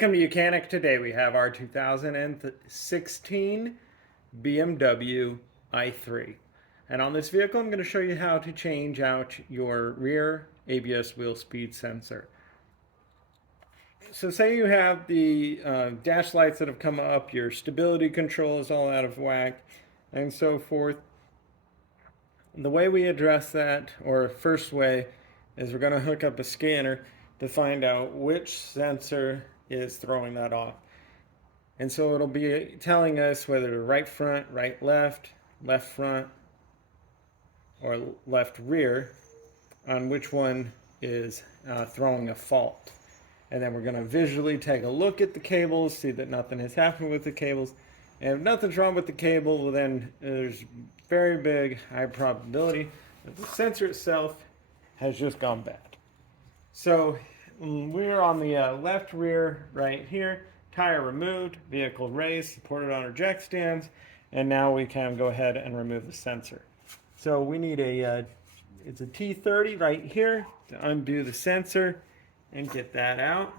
Welcome to Mechanic. Today we have our 2016 BMW i3. And on this vehicle I'm going to show you how to change out your rear ABS wheel speed sensor. So say you have the dash lights that have come up, your stability control is all out of whack, and so forth. The way we address that, or first way, is we're going to hook up a scanner to find out which sensor is throwing that off. And so it'll be telling us whether right front, right left, left front, or left rear on which one is throwing a fault. And then we're going to visually take a look at the cables, see that nothing has happened with the cables. And if nothing's wrong with the cable, well, then there's very big, high probability that the sensor itself has just gone bad. So we're on the left rear right here, tire removed, vehicle raised, supported on our jack stands, and now we can go ahead and remove the sensor. So we need it's a T30 right here to undo the sensor and get that out.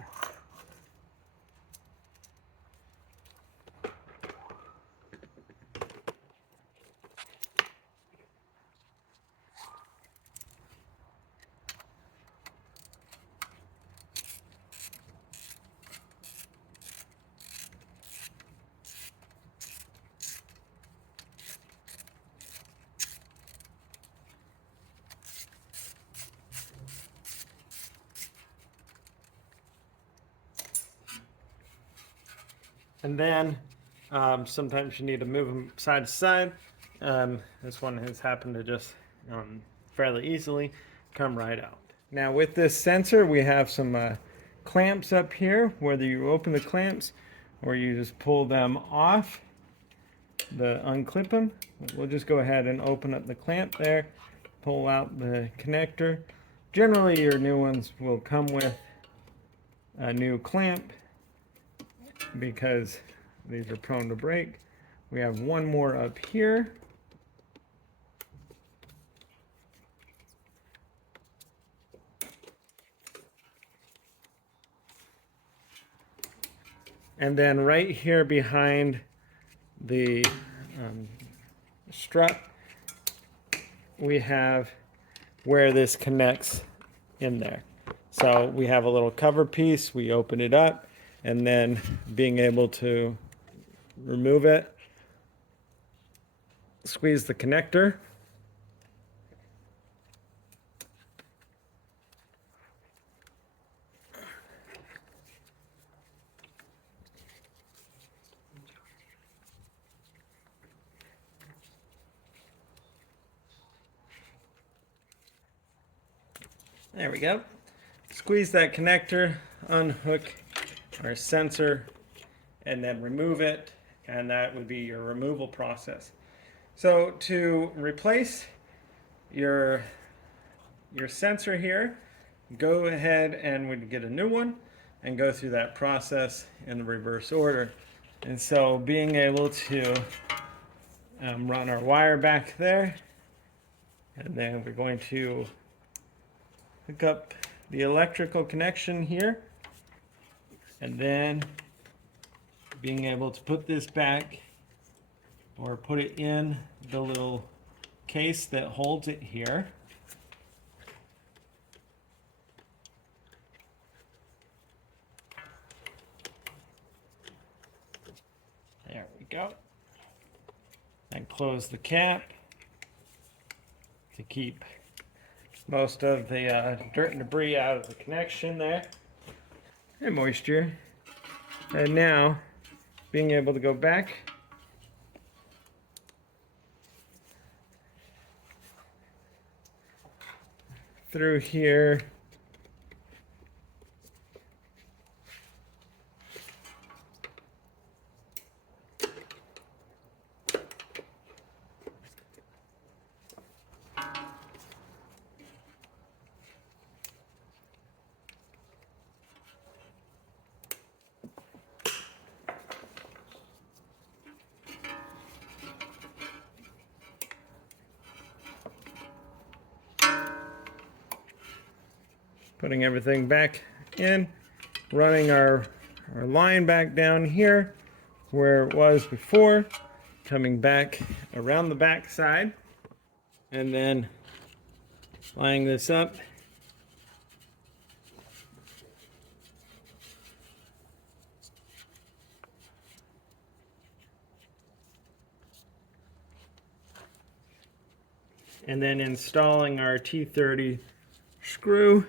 And then sometimes you need to move them side to side. This one has happened to just fairly easily come right out. Now with this sensor, we have some clamps up here. Whether you open the clamps or you just pull them off, unclip them. We'll just go ahead and open up the clamp there, pull out the connector. Generally, your new ones will come with a new clamp, because these are prone to break. We have one more up here. And then right here behind the strut, we have where this connects in there. So we have a little cover piece, we open it up, and then being able to remove it, squeeze the connector, there we go. Squeeze that connector, unhook our sensor, and then remove it, and that would be your removal process. So to replace your sensor here, go ahead and we'd get a new one and go through that process in the reverse order. And so being able to run our wire back there, and then we're going to hook up the electrical connection here, and then being able to put this back or put it in the little case that holds it here. There we go. And close the cap to keep most of the dirt and debris out of the connection there, and moisture. And now being able to go back through here, putting everything back in, running our our line back down here where it was before, coming back around the back side, and then lining this up. And then installing our T30 screw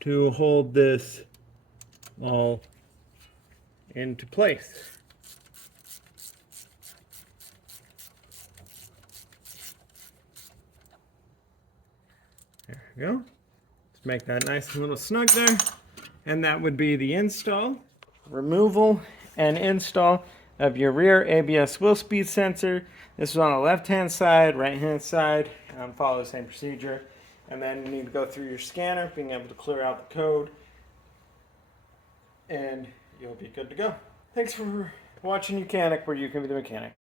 to hold this all into place. There we go. Let's make that nice and little snug there. And that would be the install, removal, and install of your rear ABS wheel speed sensor. This is on the left-hand side, right-hand side. Follow the same procedure. And then you need to go through your scanner, being able to clear out the code, and you'll be good to go. Thanks for watching Mechanic, where you can be the mechanic.